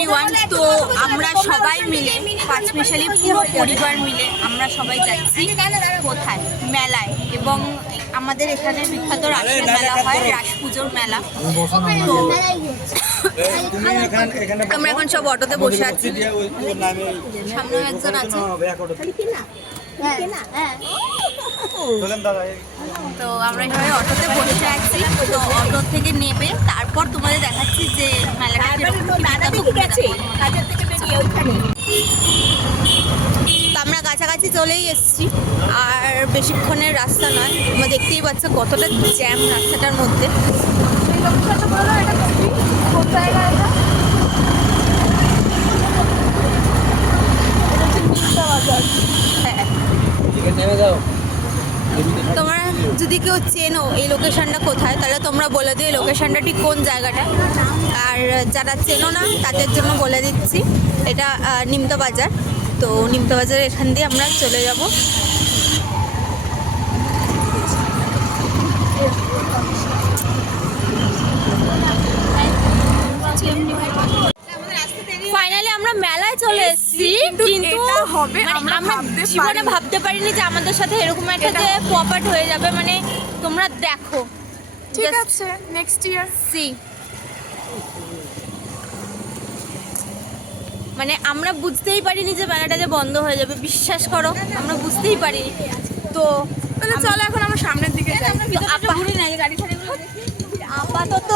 Everyone. তো আমরা সবাই মিলে পাঁচমিশালি পুরো পরিবার মিলে আমরা সবাই যাচ্ছি কোথায়, মেলায়। এবং আমাদের এখানে বিখ্যাত রাসের মেলা হয়, রাস পুজোর মেলা। তো আমরা এখন সব অটোতে বসে আছি, সামনে একজন আছে। তো আমরা সবাই অটোতে বসে আছি। তো অটো থেকে নেবে তারপর তোমাদের দেখাচ্ছি যে মেলাটা তো আমরা কাছাকাছি চলেই এসেছি, আর বেশিক্ষণের রাস্তা নয়। তোমরা দেখতেই পাচ্ছ কতটা জ্যাম রাস্তাটার মধ্যে। হ্যাঁ, তোমরা যদি কেউ চেনো এই লোকেশনটা কোথায়, তাহলে তোমরা বলে দিও লোকেশনটা ঠিক কোন জায়গাটা। আর যারা চেনো না তাদের জন্য বলে দিচ্ছি, এটা নিমতা বাজার। তো নিমতা বাজার এখান দিয়ে আমরা চলে যাব। ফাইনালি আমরা মেলায় চলে এসেছি, কিন্তু আমরা জীবনে ভাবতে পারিনি যে আমাদের সাথে এরকম একটা যে পপআপ হয়ে যাবে। মানে তোমরা দেখো, ঠিক আছে, নেক্সট ইয়ার সি। মানে আমরা বুঝতেই পারিনি যে মেলাটা যে বন্ধ হয়ে যাবে, বিশ্বাস করো আমরা বুঝতেই পারিনি। তো চলো এখন আমরা সামনের দিকে যাই। আপাতত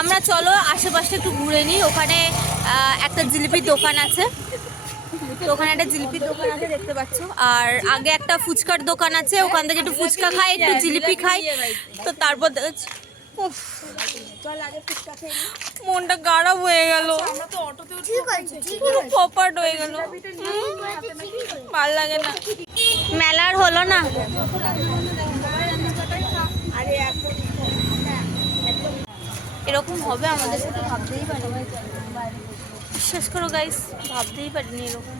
আমরা চলো আশেপাশে একটু ঘুরে নিই। ওখানে একটা জিলিপির দোকান আছে, তো ওখানে একটা জিলিপির দোকান আছে দেখতে পাচ্ছ। আর আগে একটা ফুচকার দোকান আছে, ওখান থেকে একটু ফুচকা খাই, একটু জিলিপি খাই। তো তারপর মনটা খারাপ হয়ে গেল, পুরো পপাট হয়ে গেল, ভাল লাগে না। মেলার হলো না। এরকম হবে আমাদের সাথে ভাবতেই পারিনি, বিশ্বাস করো গাইস, ভাবতেই পারিনি এরকম।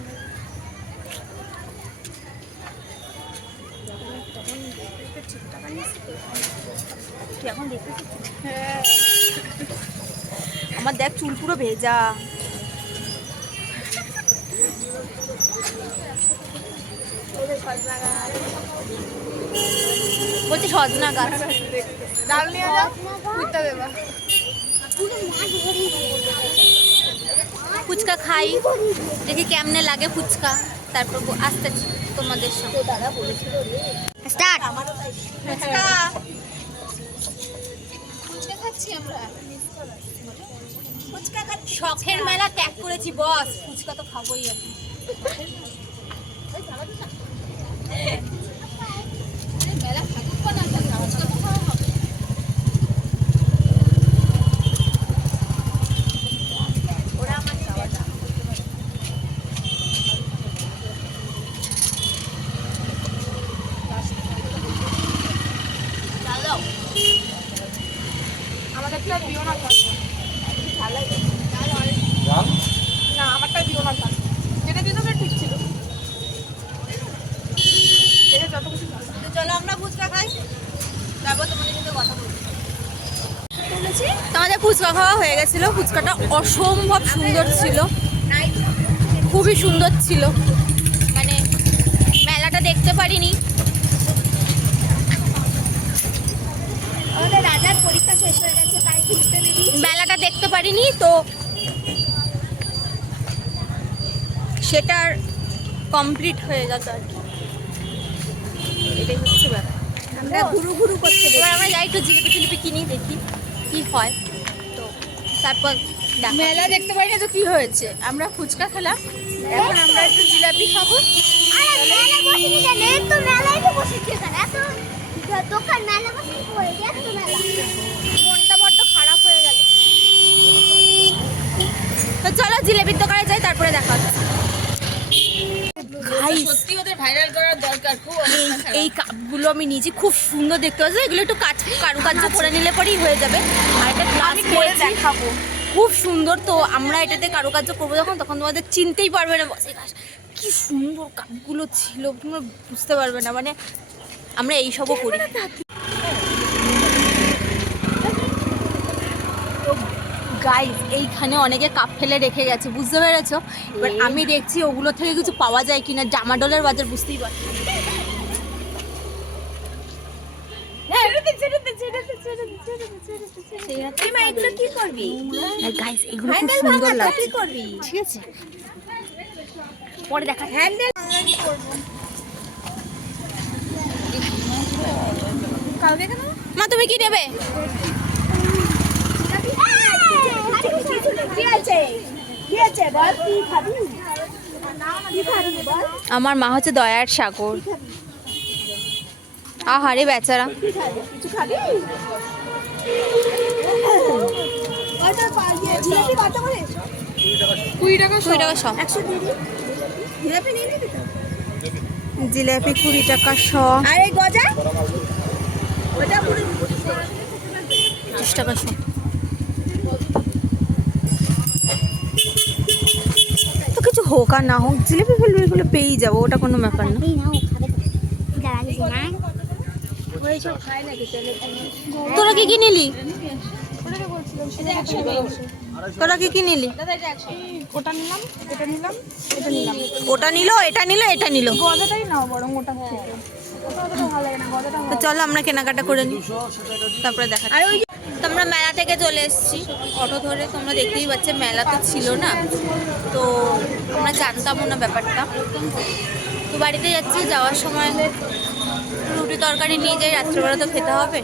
আমার দেখ চুল পুরো ভেজা। বলছি সজনা গাছ, ডাল নিয়ে যাও, কুইতা দেবা। ফুচকা খাই, দেখি কেমনে লাগে ফুচকা, তারপর আসতেছি তোমাদের সঙ্গে। স্টার্ট। ফুচকা খাচ্ছি আমরা, ফুচকা খাচ্ছি। শখের মেলা ত্যাগ করেছি বস, ফুচকা তো খাবোই এখন। মেলা থাকুক না, ফুচকা তো খাওয়া হবে। আমাদেরটা দিও না, না আমারটা দিও না, যেটা দিও না ঠিক ছিল। এটা যত কিছু চলো আমরা ফুচকা খাই, তারপর তোমাদের সাথে কথা বলবো। তোমাদের ফুচকা খাওয়া হয়ে গেছিল, ফুচকাটা অসম্ভব সুন্দর ছিল, খুবই সুন্দর ছিল। মানে মেলাটা দেখতে পারিনি, আমাদের রাজার পরীক্ষা শেষ হয়ে গেছে তাই ঘুরতে বেরিয়ে মেলাটা দেখতে পারিনি। তো সেটার কমপ্লিট হয়ে গেল আর কি, এটাই হচ্ছে ব্যাপার। আমরা ঘুরু ঘুরু করতে, এবার আমরা যাই একটু জিলিপি টিলিপি কিনি, দেখি কি হয়। তো তারপর মেলা দেখতে পাই না তো কি হয়েছে, আমরা ফুচকা খেলাম, এখন আমরা একটু জিলাপি খাবো। মনটা বড্ড খারাপ হয়ে গেল। তো চলো জিলিপির দোকানে যাই, তারপরে দেখা হচ্ছে। সত্যি ওদের ভাইরাল করার দরকার খুব। এই কাপগুলো আমি নিয়েছি, খুব সুন্দর দেখতে পাচ্ছি। এগুলো একটু কারুকার্য করে নিলে পরেই হয়ে যাবে। আর এটা গ্লাস করে দেখাবো, খুব সুন্দর। তো আমরা এটাতে কারুকার্য করবো যখন, তখন তোমাদের চিনতেই পারবে না বসে কি সুন্দর কাপগুলো ছিল, তোমরা বুঝতে পারবে না। মানে আমরা এইসবও করি। গাইস এইখানে অনেকে কাপ ফেলে রেখে গেছে, বুঝতে পেরেছো? এবার আমি দেখছি ওগুলো থেকে কিছু পাওয়া যায় কিনা। ডামাডোলের বাজার, বুঝতেই পারছি। কি করবি? গাইস এগুলো খুব সুন্দর লাগছে, ঠিক আছে? পরে দেখা হ্যান্ডেল কালকে কেন? মা তুমি কি নেবে? আমার মা হচ্ছে দয়ার সাগর। আহারে বেচারা। কিছু খাবি? 20 টাকা 20 টাকা সব। 100 দিয়ে দিই। জিলাপি নিয়ে নিবি তো? জিলাপি 20 টাকা শ। আর এই গজা? ওটা পুরো 20 টাকা শ। তো কিছু হোক আর না হোক, জিলাপি ফেলবে এগুলো পেয়েই যাবো, ওটা কোনো ব্যাপার না। তোরা কি কি নিলি? তোরা কি কি নিলি? ওটা নিলাম, এটা নিলাম, এটা নিলাম। ওটা নিল, এটা নিল, এটা নিল। গজাটাই নাও বরং ওটা থেকে। ওটা অতটা ভালো লাগে না, গজাটা তো চলো আমরা কেনাকাটা করে নিই, তারপরে দেখা। আর ওই তো আমরা মেলা থেকে চলে এসেছি অটো ধরে। তোমরা দেখতেই পাচ্ছ মেলা তো ছিল না, তো আমরা জানতামও না ব্যাপারটা। তো বাড়িতে যাচ্ছি, যাওয়ার সময় রুটি তরকারি নিয়ে যাই, রাত্রেবেলা তো খেতে হবে।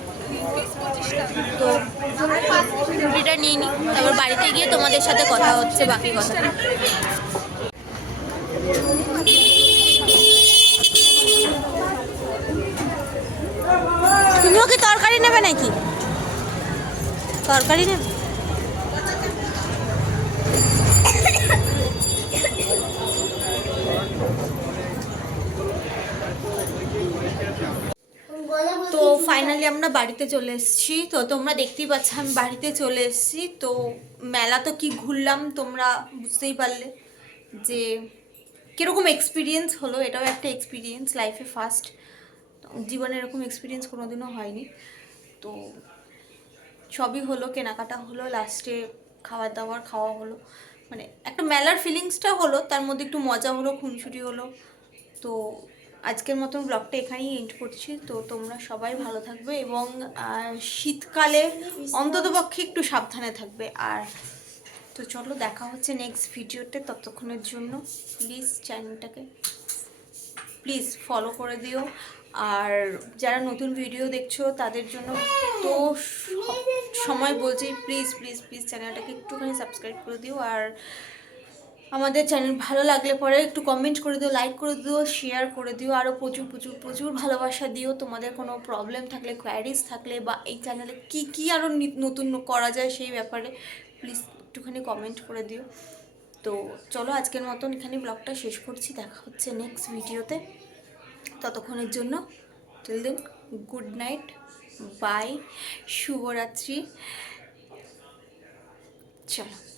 তো রুটিটা নিয়ে নিই, তারপর বাড়িতে গিয়ে তোমাদের সাথে কথা হচ্ছে বাকি কথা। তুমিও কি তরকারি নেবে নাকি? তরকারি নেবে? তো ফাইনালি আমরা বাড়িতে চলে এসেছি। তো তোমরা দেখতেই পাচ্ছ আমি বাড়িতে চলে এসেছি। তো মেলা তো কি ঘুরলাম, তোমরা বুঝতেই পারলে যে কীরকম এক্সপিরিয়েন্স হলো। এটাও একটা এক্সপিরিয়েন্স, লাইফে ফার্স্ট। জীবনে এরকম এক্সপিরিয়েন্স কোনোদিনও হয়নি। তো সবই হলো, কেনাকাটা হলো, লাস্টে খাবার দাবার খাওয়া হলো, মানে একটা মেলার ফিলিংসটা হলো, তার মধ্যে একটু মজা হলো, খুনসুটি হলো। তো আজকের মতন ব্লগটা এখানেই এন্ড করছি। তো তোমরা সবাই ভালো থাকবে এবং শীতকালে অন্ততপক্ষে একটু সাবধানে থাকবে। আর তো চলো দেখা হচ্ছে নেক্সট ভিডিওতে। ততক্ষণের জন্য প্লিজ চ্যানেলটাকে প্লিজ ফলো করে দিও। আর যারা নতুন ভিডিও দেখছো তাদের জন্য তো সময় বলছি, প্লিজ প্লিজ প্লিজ চ্যানেলটাকে একটুখানি সাবস্ক্রাইব করে দিও। আর আমাদের চ্যানেল ভালো লাগলে পরে একটু কমেন্ট করে দিও, লাইক করে দিও, শেয়ার করে দিও। আরও প্রচুর প্রচুর প্রচুর ভালোবাসা দিও। তোমাদের কোনো প্রবলেম থাকলে, কোয়ারিজ থাকলে, বা এই চ্যানেলে কী কী আরও নতুন করা যায় সেই ব্যাপারে প্লিজ একটুখানি কমেন্ট করে দিও। তো চলো আজকের মতন এখানে ব্লগটা শেষ করছি। দেখা হচ্ছে নেক্সট ভিডিওতে। ততক্ষণের জন্য till then good night, bye, শুভরাত্রি। চলো।